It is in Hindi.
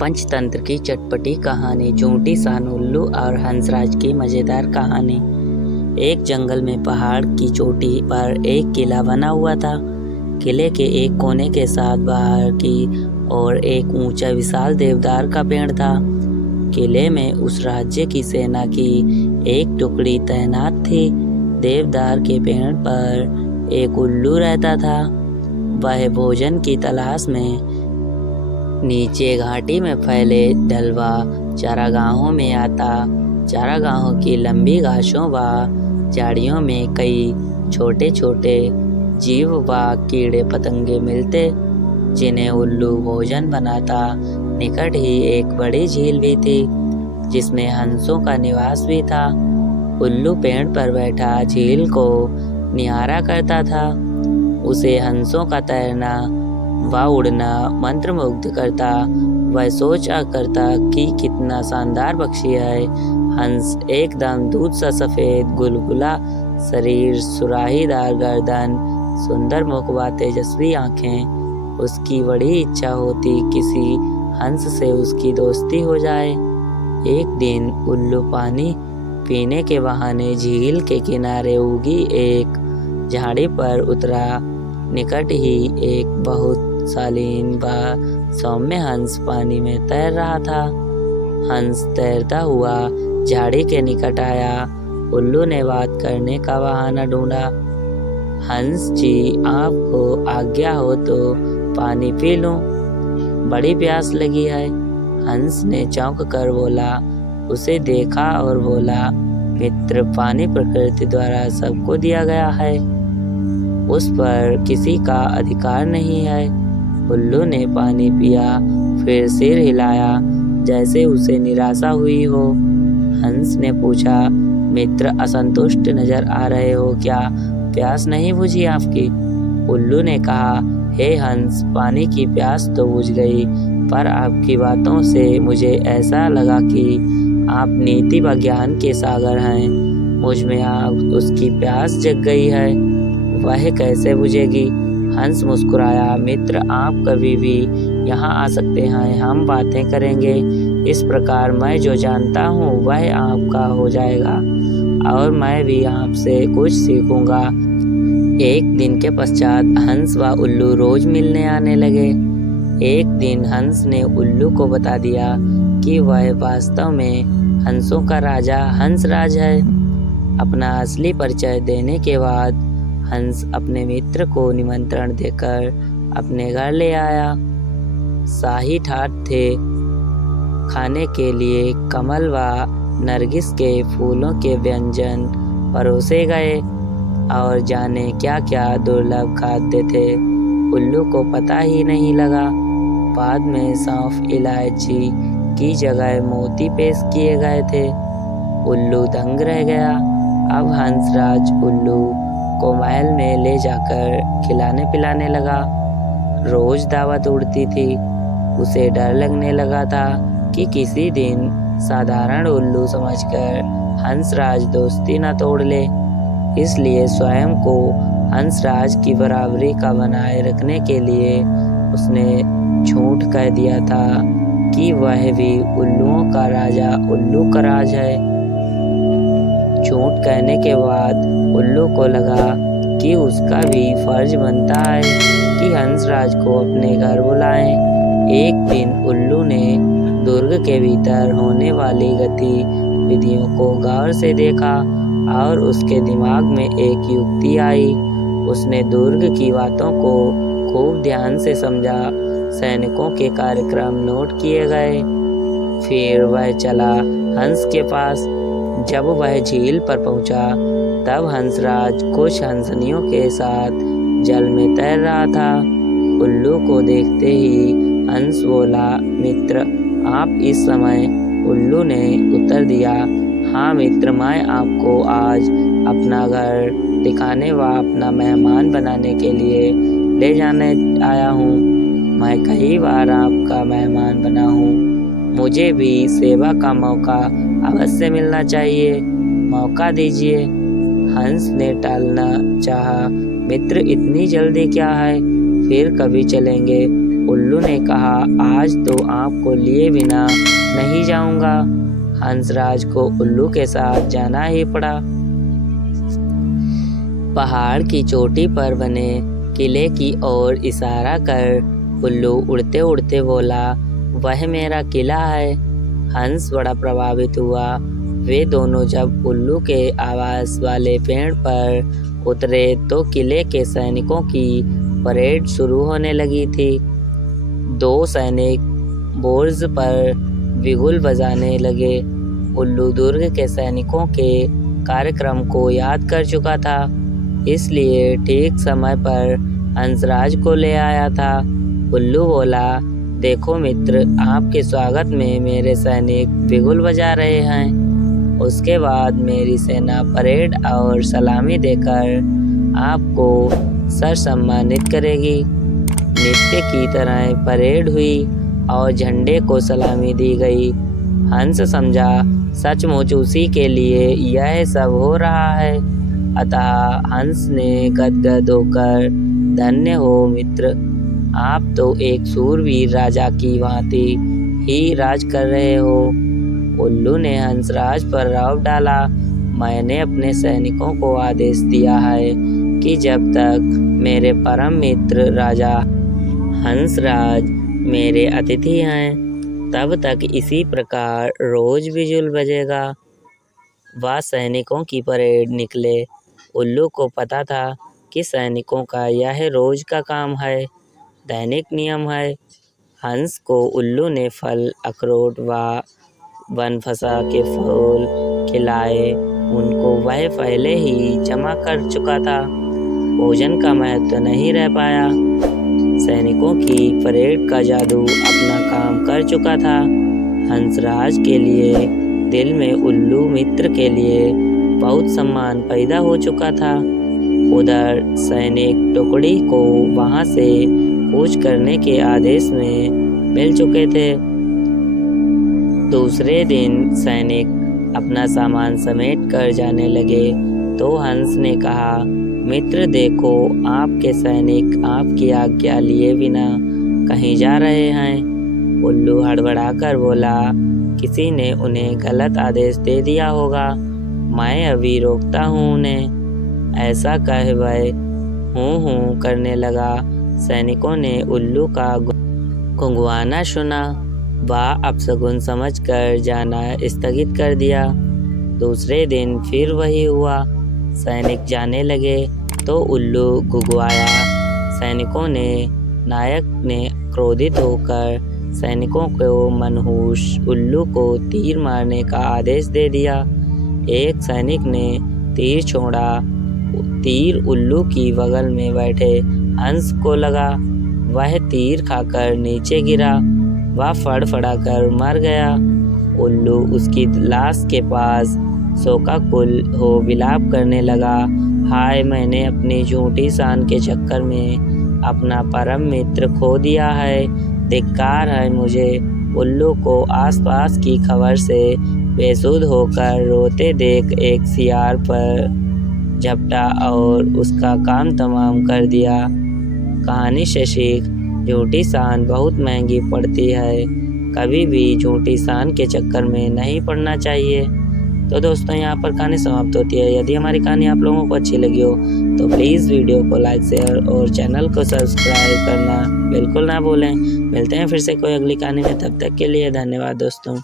पंचतंत्र की चटपटी कहानी। झूठी सान उल्लू और हंसराज की मजेदार कहानी। एक जंगल में पहाड़ की चोटी पर एक किला बना हुआ था। किले के एक कोने के साथ बाहर की ओर एक ऊंचा विशाल देवदार का पेड़ था। किले में उस राज्य की सेना की एक टुकड़ी तैनात थी। देवदार के पेड़ पर एक उल्लू रहता था। वह भोजन की तलाश में नीचे घाटी में फैले ढलवा चारागाहों में आता। चारागाहों की लंबी घासों व झाड़ियों में कई छोटे छोटे जीव व कीड़े पतंगे मिलते, जिन्हें उल्लू भोजन बनाता। निकट ही एक बड़ी झील भी थी, जिसमें हंसों का निवास भी था। उल्लू पेड़ पर बैठा झील को निहारा करता था। उसे हंसों का तैरना व उड़ना मंत्रमुग्ध करता। वह सोचा करता कि कितना शानदार पक्षी है। हंस एकदम दूध सा सफेद, गुलगुला शरीर, सुराहीदार गर्दन, सुंदर मुख व तेजस्वी आंखें। उसकी बड़ी इच्छा होती किसी हंस से उसकी दोस्ती हो जाए। एक दिन उल्लू पानी पीने के बहाने झील के किनारे उगी एक झाड़ी पर उतरा। निकट ही एक बहुत शालीन व सौम्य हंस पानी में तैर रहा था। हंस तैरता हुआ झाड़ी के निकट आया। उल्लू ने बात करने का बहाना ढूंढा। हंस जी, आपको आज्ञा हो तो पानी पी लूं, बड़ी प्यास लगी है। हंस ने चौंक कर बोला। उसे देखा और बोला, मित्र, पानी प्रकृति द्वारा सबको दिया गया है, उस पर किसी का अधिकार नहीं है। उल्लू ने पानी पिया, फिर सिर हिलाया जैसे उसे निराशा हुई हो। हंस ने पूछा, मित्र, असंतुष्ट नजर आ रहे हो क्या? प्यास नहीं बुझी आपकी? उल्लू ने कहा, हे हंस, पानी की प्यास तो बुझ गई, पर आपकी बातों से मुझे ऐसा लगा कि आप नीति व ज्ञान के सागर हैं। मुझ में आप उसकी प्यास जग गई है। वह कैसे बुझेगी? हंस मुस्कुराया, मित्र, आप कभी भी यहाँ आ सकते हैं, हम बातें करेंगे। इस प्रकार मैं जो जानता हूँ वह आपका हो जाएगा और मैं भी आपसे कुछ सीखूंगा। एक दिन के पश्चात हंस व उल्लू रोज मिलने आने लगे। एक दिन हंस ने उल्लू को बता दिया कि वह वास्तव में हंसों का राजा हंसराज है। अपना असली परिचय देने के बाद हंस अपने मित्र को निमंत्रण देकर अपने घर ले आया। शाही ठाट थे। खाने के लिए कमल व नरगिस के फूलों के व्यंजन परोसे गए और जाने क्या क्या दुर्लभ खाद्य थे, उल्लू को पता ही नहीं लगा। बाद में सौंफ, इलायची की जगह मोती पेश किए गए थे। उल्लू दंग रह गया। अब हंसराज उल्लू को महल में ले जाकर खिलाने पिलाने लगा। रोज दावत उड़ती थी। उसे डर लगने लगा था कि किसी दिन साधारण उल्लू समझकर हंसराज दोस्ती न तोड़ ले। इसलिए स्वयं को हंसराज की बराबरी का बनाए रखने के लिए उसने झूठ कह दिया था कि वह भी उल्लुओं का राजा उल्लू का राज है। झूठ कहने के बाद उल्लू को लगा कि उसका भी फर्ज बनता है कि हंसराज को अपने घर बुलाएं। एक दिन उल्लू ने दुर्ग के भीतर होने वाली गतिविधियों को गौर से देखा और उसके दिमाग में एक युक्ति आई। उसने दुर्ग की बातों को खूब ध्यान से समझा। सैनिकों के कार्यक्रम नोट किए गए। फिर वह चला हंस के पास। जब वह झील पर पहुंचा तब हंसराज कुछ हंसनियों के साथ जल में तैर रहा था। उल्लू को देखते ही हंस बोला, मित्र, आप इस समय? उल्लू ने उत्तर दिया, हाँ मित्र, मैं आपको आज अपना घर दिखाने व अपना मेहमान बनाने के लिए ले जाने आया हूँ। मैं कई बार आपका मेहमान बना हूँ, मुझे भी सेवा का मौका अवश्य मिलना चाहिए, मौका दीजिए। हंस ने टालना चाहा, मित्र, इतनी जल्दी क्या है, फिर कभी चलेंगे। उल्लू ने कहा, आज तो आपको लिए बिना नहीं जाऊंगा। हंसराज को उल्लू के साथ जाना ही पड़ा। पहाड़ की चोटी पर बने किले की ओर इशारा कर उल्लू उड़ते उड़ते बोला, वह मेरा किला है। हंस बड़ा प्रभावित हुआ। वे दोनों जब उल्लू के आवास वाले पेड़ पर उतरे तो किले के सैनिकों की परेड शुरू होने लगी थी। 2 सैनिक बुर्ज पर बिगुल बजाने लगे। उल्लू दुर्ग के सैनिकों के कार्यक्रम को याद कर चुका था, इसलिए ठीक समय पर हंसराज को ले आया था। उल्लू बोला, देखो मित्र, आपके स्वागत में मेरे सैनिक बिगुल बजा रहे हैं। उसके बाद मेरी सेना परेड और सलामी देकर आपको सर सम्मानित करेगी। नित्य की तरह परेड हुई और झंडे को सलामी दी गई। हंस समझा, सचमुच उसी के लिए यह सब हो रहा है। अतः हंस ने गदगद होकर, धन्य हो मित्र, आप तो एक शूरवीर राजा की भांति ही राज कर रहे हो। उल्लू ने हंसराज पर रौब डाला, मैंने अपने सैनिकों को आदेश दिया है कि जब तक मेरे परम मित्र राजा हंसराज मेरे अतिथि हैं, तब तक इसी प्रकार रोज बिजुल बजेगा। वह सैनिकों की परेड निकले। उल्लू को पता था कि सैनिकों का यह रोज का काम है, दैनिक नियम है। हंस को उल्लू ने फल, अखरोट व बनफसा के फूल खिलाए। उनको वह पहले ही जमा कर चुका था। भोजन का महत्व नहीं रह पाया। सैनिकों की परेड का जादू अपना काम कर चुका था। हंसराज के लिए दिल में उल्लू मित्र के लिए बहुत सम्मान पैदा हो चुका था। उधर सैनिक टुकड़ी को वहां से कूच करने के आदेश में मिल चुके थे। दूसरे दिन सैनिक अपना सामान समेट कर जाने लगे तो हंस ने कहा, मित्र देखो, आपके सैनिक आपकी आज्ञा लिए बिना कहीं जा रहे हैं। उल्लू हड़बड़ाकर बोला, किसी ने उन्हें गलत आदेश दे दिया होगा, मैं अभी रोकता हूँ उन्हें। ऐसा कह वह हूँ करने लगा। सैनिकों ने उल्लू का गुंगवाना सुना। वह अपशगुन समझकर जाना स्थगित कर दिया। दूसरे दिन फिर वही हुआ। सैनिक जाने लगे तो उल्लू गुगवाया। सैनिकों ने नायक ने क्रोधित होकर सैनिकों को मनहूस उल्लू को तीर मारने का आदेश दे दिया। एक सैनिक ने तीर छोड़ा। तीर उल्लू की बगल में बैठे हंस को लगा। वह तीर खाकर नीचे गिरा। वह फड़फड़ाकर मर गया। उल्लू उसकी लाश के पास शोकाकुल हो विलाप करने लगा, हाय, मैंने अपनी झूठी शान के चक्कर में अपना परम मित्र खो दिया है। धिक्कार है मुझे। उल्लू को आसपास की खबर से बेसुध होकर रोते देख एक सियार पर झपटा और उसका काम तमाम कर दिया। कहानी से सीख, झूठी शान बहुत महंगी पड़ती है। कभी भी झूठी शान के चक्कर में नहीं पड़ना चाहिए। तो दोस्तों, यहाँ पर कहानी समाप्त होती है। यदि हमारी कहानी आप लोगों को अच्छी लगी हो तो प्लीज़ वीडियो को लाइक, शेयर और चैनल को सब्सक्राइब करना बिल्कुल ना भूलें। मिलते हैं फिर से कोई अगली कहानी में। तब तक के लिए धन्यवाद दोस्तों।